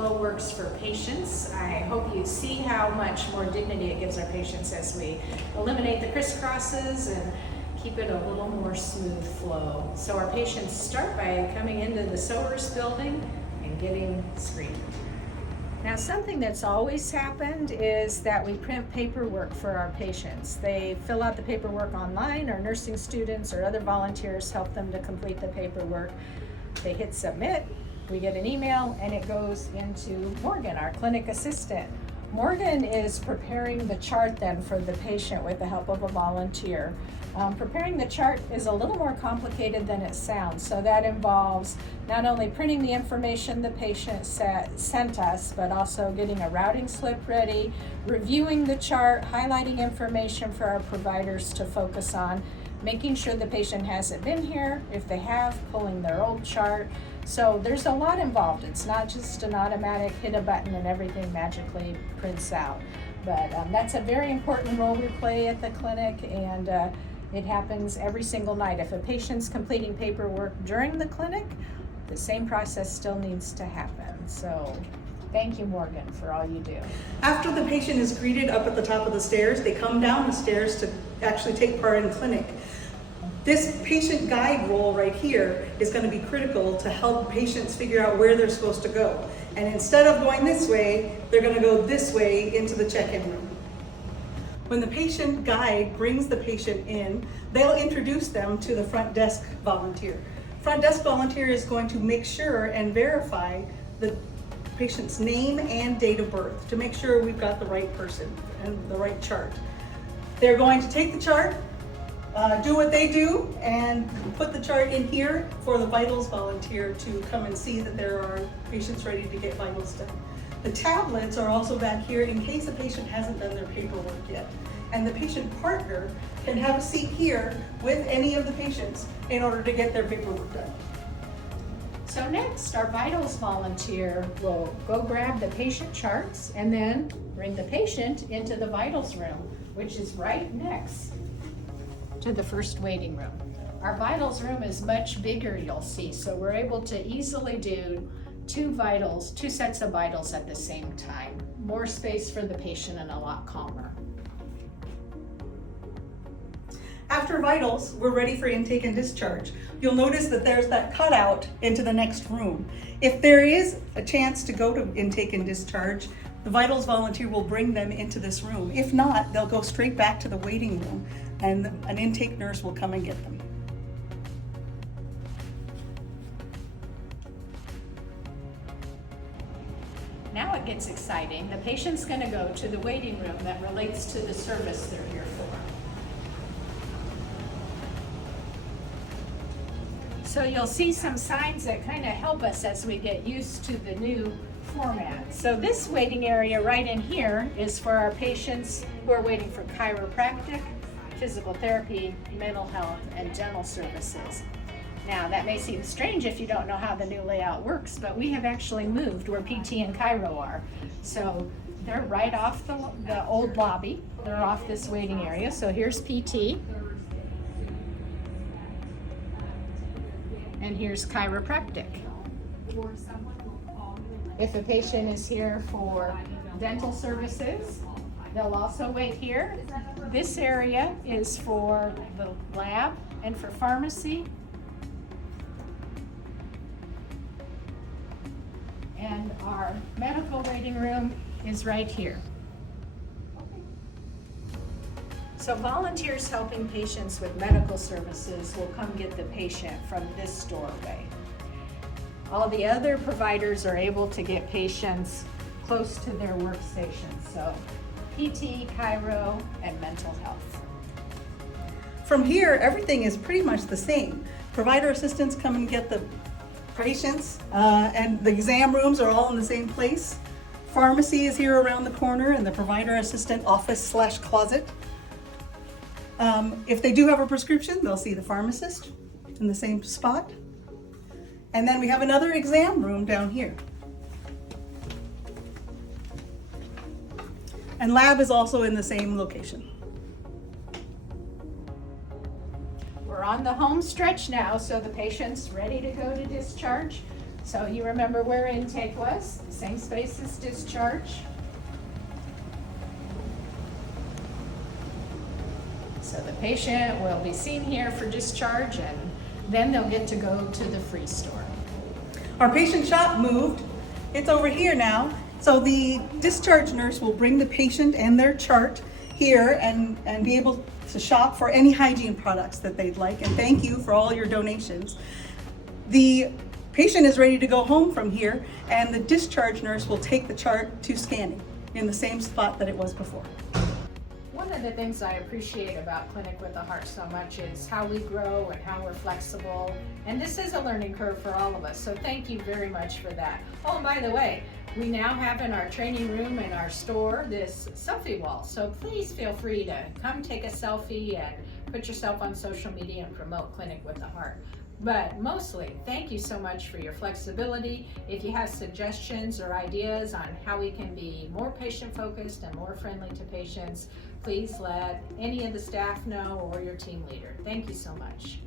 flow works for patients. I hope you see how much more dignity it gives our patients as we eliminate the crisscrosses and keep it a little more smooth flow. So our patients start by coming into the SOARS building and getting screened. Now, something that's always happened is that we print paperwork for our patients. They fill out the paperwork online, or nursing students or other volunteers help them to complete the paperwork. They hit submit, we get an email, and it goes into Morgan, our clinic assistant. Morgan is preparing the chart then for the patient with the help of a volunteer. Preparing the chart is a little more complicated than it sounds. So that involves not only printing the information the patient sent us, but also getting a routing slip ready, reviewing the chart, highlighting information for our providers to focus on, making sure the patient hasn't been here. If they have, pulling their old chart. So there's a lot involved. It's not just an automatic hit a button and everything magically prints out. But that's a very important role we play at the clinic, and it happens every single night. If a patient's completing paperwork during the clinic, the same process still needs to happen. So thank you, Morgan, for all you do. After the patient is greeted up at the top of the stairs, they come down the stairs to actually take part in clinic. This patient guide role right here is going to be critical to help patients figure out where they're supposed to go. And instead of going this way, they're going to go this way into the check-in room. When the patient guide brings the patient in, they'll introduce them to the front desk volunteer. Front desk volunteer is going to make sure and verify the patient's name and date of birth to make sure we've got the right person and the right chart. They're going to take the chart, do what they do, and put the chart in here for the vitals volunteer to come and see that there are patients ready to get vitals done. The tablets are also back here in case a patient hasn't done their paperwork yet. And the patient partner can have a seat here with any of the patients in order to get their paperwork done. So next, our vitals volunteer will go grab the patient charts and then bring the patient into the vitals room, which is right next to the first waiting room. Our vitals room is much bigger, you'll see, so we're able to easily do two sets of vitals at the same time. More space for the patient and a lot calmer. After vitals, we're ready for intake and discharge. You'll notice that there's that cutout into the next room. If there is a chance to go to intake and discharge, the vitals volunteer will bring them into this room. If not, they'll go straight back to the waiting room and an intake nurse will come and get them. Now it gets exciting. The patient's going to go to the waiting room that relates to the service they're here for. So you'll see some signs that kind of help us as we get used to the new format. So this waiting area right in here is for our patients who are waiting for chiropractic, physical therapy, mental health, and dental services. Now, that may seem strange if you don't know how the new layout works, but we have actually moved where PT and Chiro are. So they're right off the old lobby. They're off this waiting area. So here's PT. And here's chiropractic. If a patient is here for dental services, they'll also wait here. This area is for the lab and for pharmacy. And our medical waiting room is right here. So volunteers helping patients with medical services will come get the patient from this doorway. All the other providers are able to get patients close to their workstation. So PT, Chiro, and mental health. From here, everything is pretty much the same. Provider assistants come and get the patients, and the exam rooms are all in the same place. Pharmacy is here around the corner, and the provider assistant office/closet. If they do have a prescription, they'll see the pharmacist in the same spot. And then we have another exam room down here. And lab is also in the same location. We're on the home stretch now, so the patient's ready to go to discharge. So you remember where intake was, the same space as discharge. So the patient will be seen here for discharge, and then they'll get to go to the free store. Our patient shop moved. It's over here now. So the discharge nurse will bring the patient and their chart here and be able to shop for any hygiene products that they'd like. And thank you for all your donations. The patient is ready to go home from here, and the discharge nurse will take the chart to scanning in the same spot that it was before. One of the things I appreciate about Clinic with a Heart so much is how we grow and how we're flexible. And this is a learning curve for all of us, so thank you very much for that. Oh, and by the way, we now have in our training room in our store this selfie wall. So please feel free to come take a selfie and put yourself on social media and promote Clinic with a Heart. But mostly, thank you so much for your flexibility. If you have suggestions or ideas on how we can be more patient-focused and more friendly to patients, please let any of the staff know or your team leader. Thank you so much.